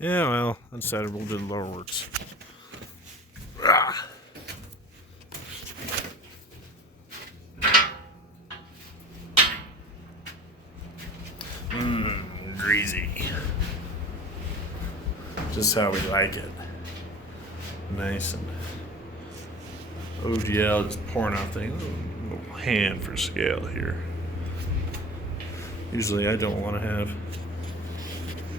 Yeah, well, I decided we'll do the lower works. Ah. Greasy. Just how we like it. Nice and OGL just pouring out things. A little hand for scale here. Usually I don't want to have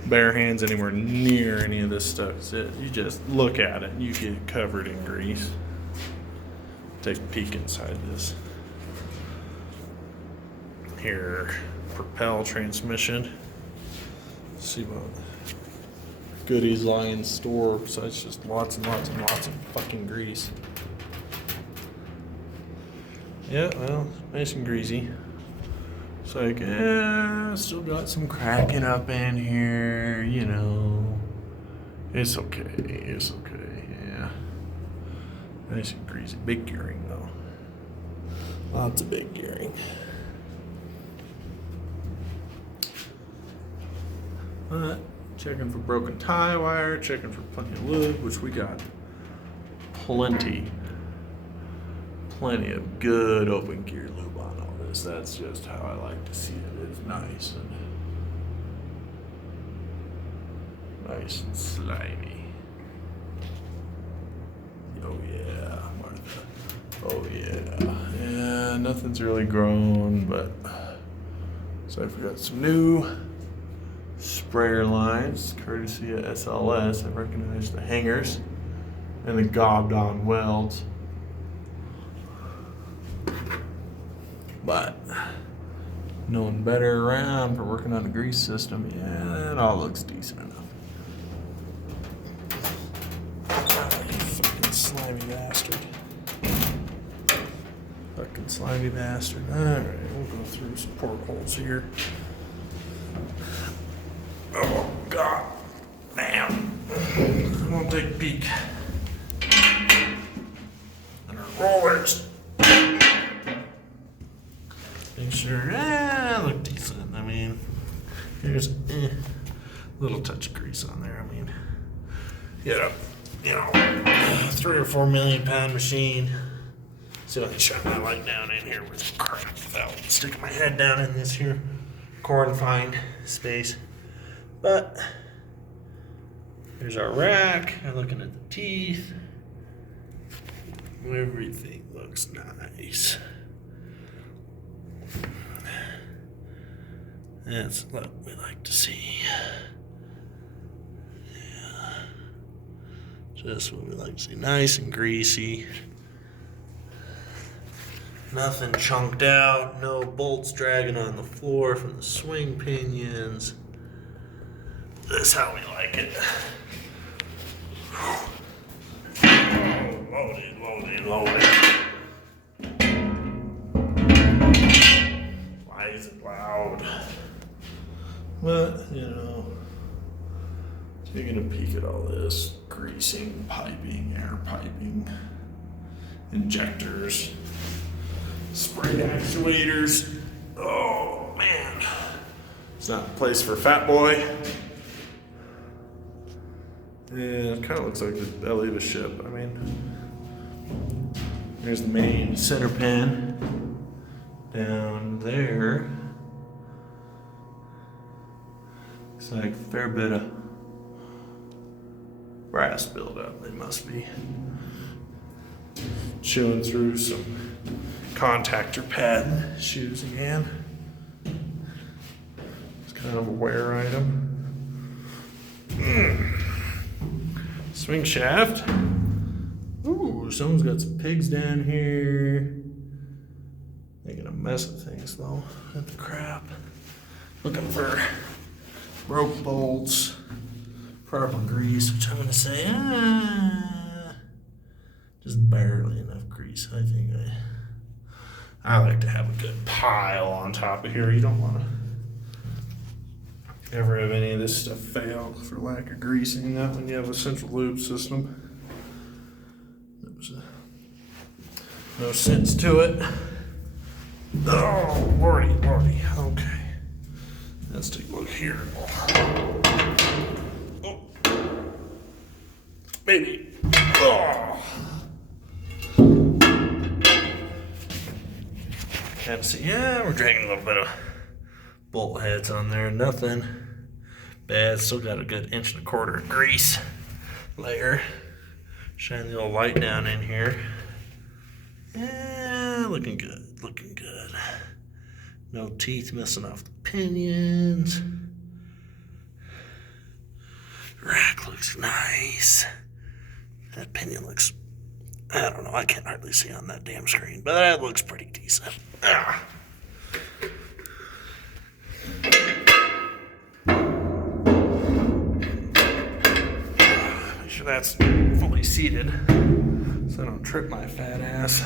bare hands anywhere near any of this stuff. You just look at it and you get covered in grease. Take a peek inside this. Here, Propel transmission. See what goodies lie in store besides just lots and lots and lots of fucking grease. Yeah, well, nice and greasy. It's like, still got some cracking up in here, you know. It's okay, yeah. Nice and greasy. Big gearing, though. Lots of big gearing. But checking for broken tie wire, checking for plenty of lube, which we got plenty of good open gear lube on all this. That's just how I like to see it. It's nice and slimy. Oh yeah, Martha. Oh yeah. Yeah, nothing's really grown, but so we got some new sprayer lines, courtesy of SLS. I recognize the hangers and the gobbed on welds. But knowing better around for working on a grease system, yeah, it all looks decent enough. Oh, you fucking slimy bastard. Fucking slimy bastard. Alright, we'll go through some portholes here. Oh, God. Damn. We'll take a peek. And our rollers. Make sure, look decent. I mean, here's a little touch of grease on there. I mean, get a 3 or 4 million pound machine. See if I can shine my light down in here with crap without sticking my head down in this here confined space. But here's our rack. I'm looking at the teeth. Everything looks nice. That's what we like to see. Yeah. Just what we like to see. Nice and greasy. Nothing chunked out. No bolts dragging on the floor from the swing pinions. That's how we like it. Loaded. Why is it loud? But, taking a peek at all this greasing, piping, air piping, injectors, spray actuators. Oh, man. It's not the place for a fat boy. Yeah, it kind of looks like the belly of a ship. I mean, there's the main center pin down there. Looks like a fair bit of brass buildup. They must be chewing through some contactor pad shoes again. It's kind of a wear item. Swing shaft. Ooh, someone's got some pigs down here. Making a mess of things though. At the crap. Looking for broke bolts. Proper grease, which I'm gonna say, just barely enough grease. I think I like to have a good pile on top of here. You don't want to ever have any of this stuff fail for lack of greasing. Not when you have a central lube system. There's no sense to it. Oh, lordy. Okay. Let's take a look here. Oh, baby. Oh. And see, yeah, we're dragging a little bit of bolt heads on there. Nothing bad. Still got a good 1.25 inch grease layer. Shine the old light down in here. Yeah, looking good, looking good. No teeth missing off the pinions. Rack looks nice. That pinion looks, I don't know, I can't hardly see on that damn screen, but that looks pretty decent. Ah. Make sure that's fully seated so I don't trip my fat ass.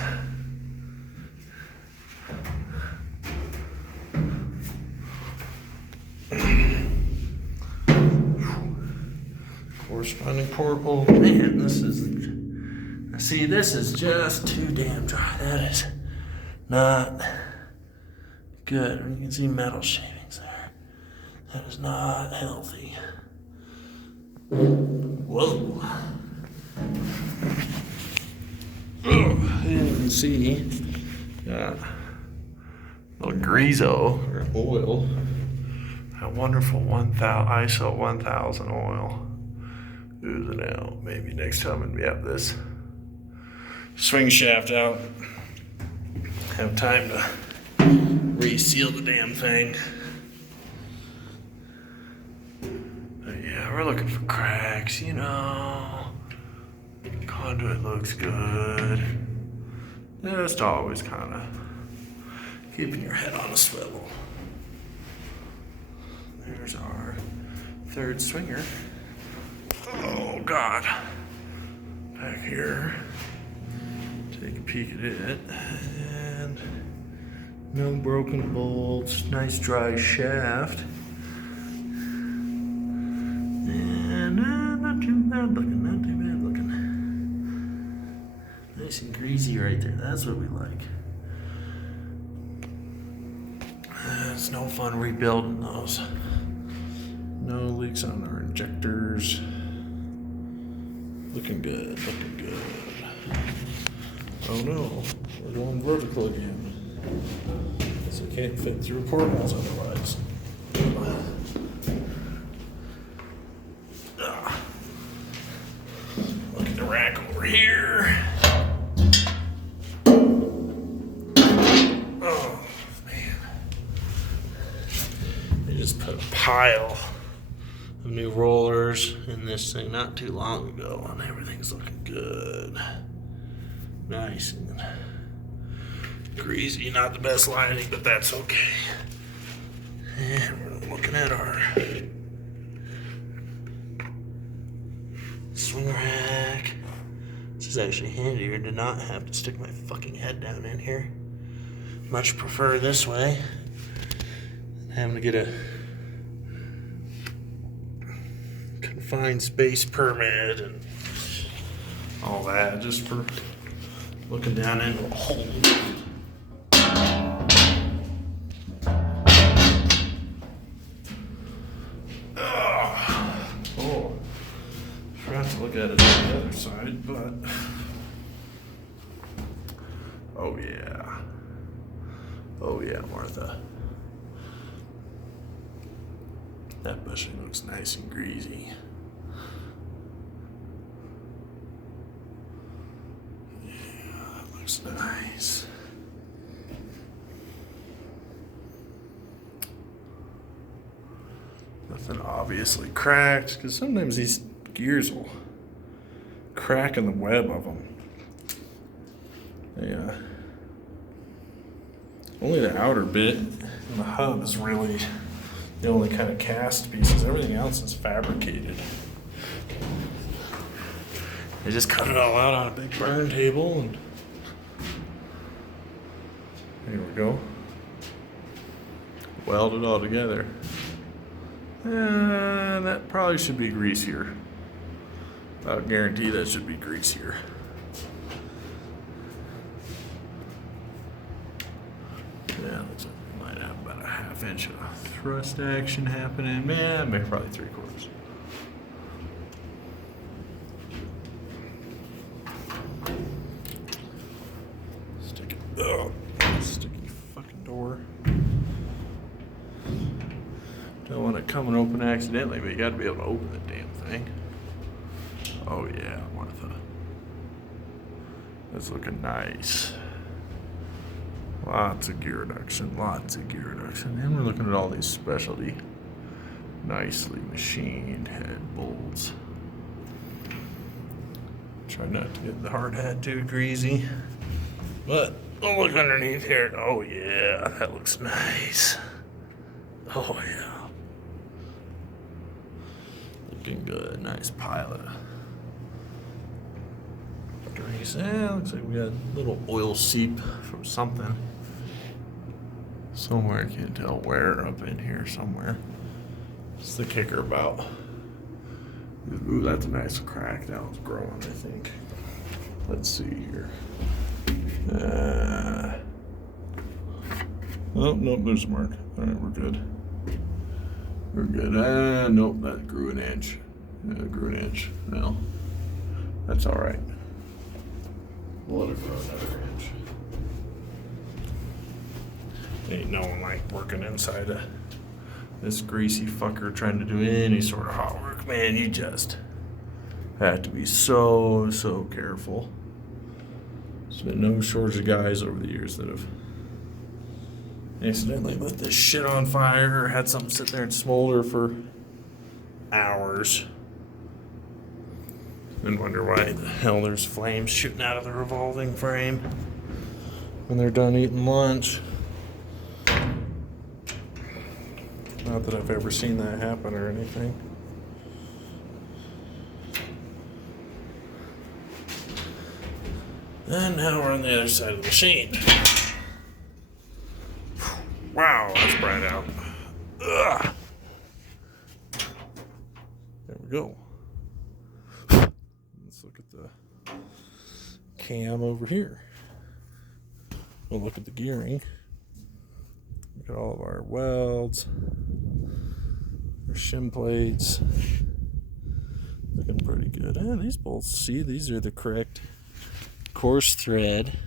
Corresponding port. Oh man, this is just too damn dry. That is not good. You can see metal shavings there. That is not healthy. Whoa. And you can see got a little greaso or oil. That wonderful ISO 1000 oil. Oozing out. Maybe next time when we have this swing shaft out, have time to reseal the damn thing. But yeah, we're looking for cracks, you know. Conduit looks good. Just always kind of keeping your head on a swivel. There's our third swinger. Oh God. Back here. Take a peek at it. And no broken bolts. Nice dry shaft. And not too bad looking, not too bad looking. Nice and greasy right there. That's what we like. It's no fun rebuilding those. No leaks on our injectors. Looking good, looking good. Oh no, we're going vertical again. So we can't fit through portholes otherwise. Look at the rack over here. Oh man. They just put a pile of new rollers in this thing not too long ago, and everything's looking good. Nice and greasy. Not the best lighting, but that's okay. And we're looking at our swing rack. This is actually handier to not have to stick my fucking head down in here. Much prefer this way than having to get a confined space permit and all that just for looking down into a hole. Oh, forgot to look at it on the other side, but oh yeah, Martha. That bushing looks nice and greasy. Yeah, that looks nice. Nothing obviously cracked, because sometimes these gears will crack in the web of them. Yeah. Only the outer bit and the hub is really the only kind of cast pieces. Everything else is fabricated. They just cut it all out on a big burn table, and there we go. Weld it all together. That probably should be greasier. I'll guarantee that should be greasier. Yeah, looks like we might have about a 1/2 inch of thrust action happening. Man, maybe probably 3/4. coming open accidentally, but you got to be able to open the damn thing. Oh yeah, Martha. That's looking nice. Lots of gear reduction, And we're looking at all these specialty, nicely machined head bolts. Try not to get the hard hat too greasy. But oh, look underneath here. Oh yeah, that looks nice. Oh yeah. Looking good. Nice pilot. Grease. Looks like we got a little oil seep from something. Somewhere, I can't tell where, up in here somewhere. What's the kicker about? Ooh, that's a nice crack. That one's growing, I think. Let's see here. Oh, nope, there's a mark. Alright, we're good. We're good. Nope, that grew an inch. Grew an inch. Well, that's alright. We'll let it grow another inch. Ain't no one like working inside of this greasy fucker trying to do any sort of hot work. Man, you just have to be so careful. There's been no shortage of guys over the years that have accidentally lit this shit on fire or had something sit there and smolder for hours. And wonder why the hell there's flames shooting out of the revolving frame when they're done eating lunch. Not that I've ever seen that happen or anything. And now we're on the other side of the machine. Wow, that's bright out. Ugh. There we go. Let's look at the cam over here. We'll look at the gearing. Look at all of our welds, our shim plates. Looking pretty good. These bolts, see, these are the correct coarse thread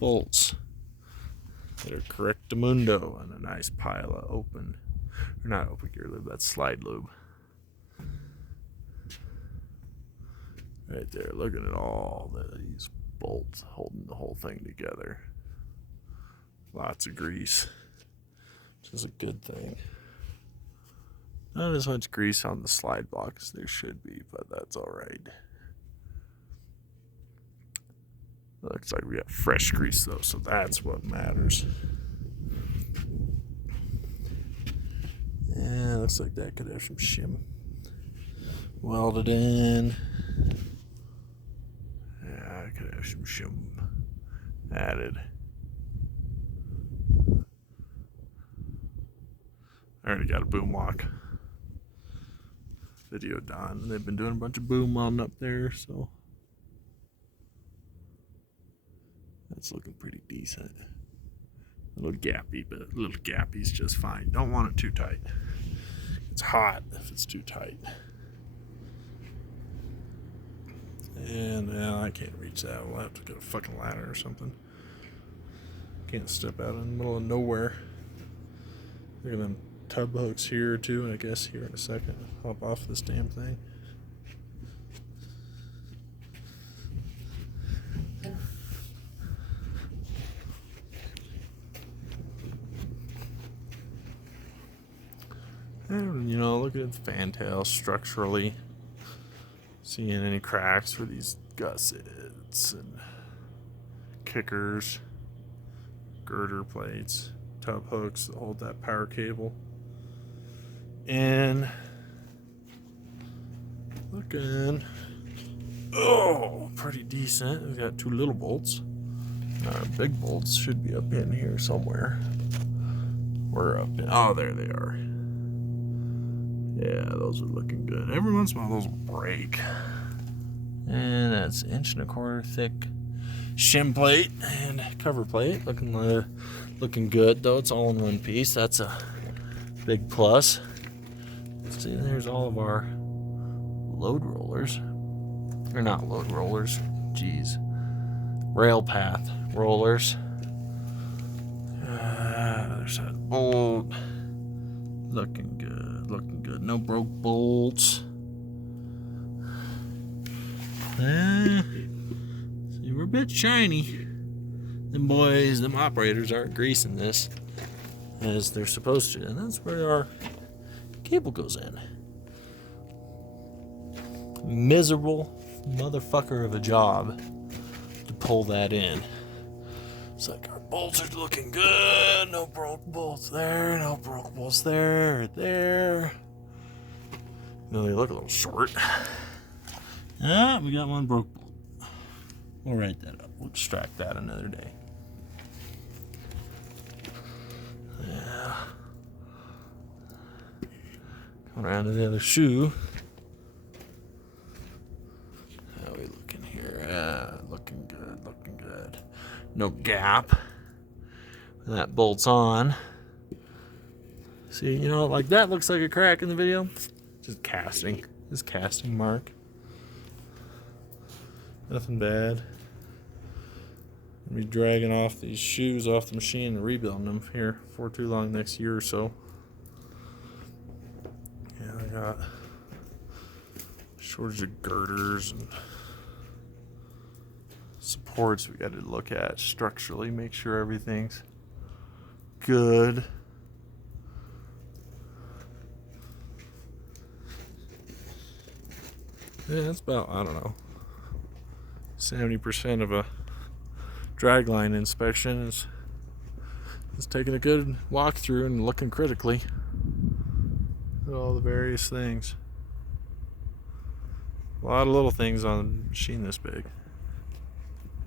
bolts that are correctamundo, and a nice pile of open, or not open gear lube, that's slide lube. Right there, looking at all these bolts holding the whole thing together. Lots of grease, which is a good thing. Not as much grease on the slide block as there should be, but that's alright. Looks like we got fresh grease though, so that's what matters. Yeah, looks like that could have some shim welded in. Yeah, I could have some shim added. I already got a boom walk video done. They've been doing a bunch of boom welding up there, so that's looking pretty decent. A little gappy, but a little gappy's just fine. Don't want it too tight. It's hot if it's too tight. And I can't reach that. We'll have to get a fucking ladder or something. Can't step out in the middle of nowhere. Look at them tub hooks here too, and I guess here in a second. Hop off this damn thing. And, look at the fantail structurally. Seeing any cracks for these gussets and kickers, girder plates, tub hooks that hold that power cable. And looking, pretty decent. We've got two little bolts. Our big bolts should be up in here somewhere. We're up in, there they are. Yeah, those are looking good. Every once in a while those will break. And that's 1.25 inch thick shim plate and cover plate. Looking good though. It's all in one piece. That's a big plus. See, there's all of our load rollers. Or not load rollers. Geez. Rail path rollers. There's that bolt. Looking good, looking good. No broke bolts. See, we're a bit shiny. Them boys, them operators aren't greasing this as they're supposed to. And that's where our cable goes in. Miserable motherfucker of a job to pull that in. It's like our bolts are looking good. No broke bolts there. No broke bolts there. Or there. You know, they look a little short. Ah, we got one broke bolt. We'll write that up. We'll extract that another day. Yeah. Come around to the other shoe. How are we looking here? Looking good, looking good. No gap. That bolt's on. See, you know, like that looks like a crack in the video. Just casting. This casting mark. Nothing bad. I'll be dragging off these shoes off the machine and rebuilding them here for too long next year or so. Yeah, I got shortage of girders and supports we got to look at structurally, make sure everything's good. Yeah, that's about, I don't know, 70% of a dragline inspection is taking a good walkthrough and looking critically at all the various things. A lot of little things on a machine this big.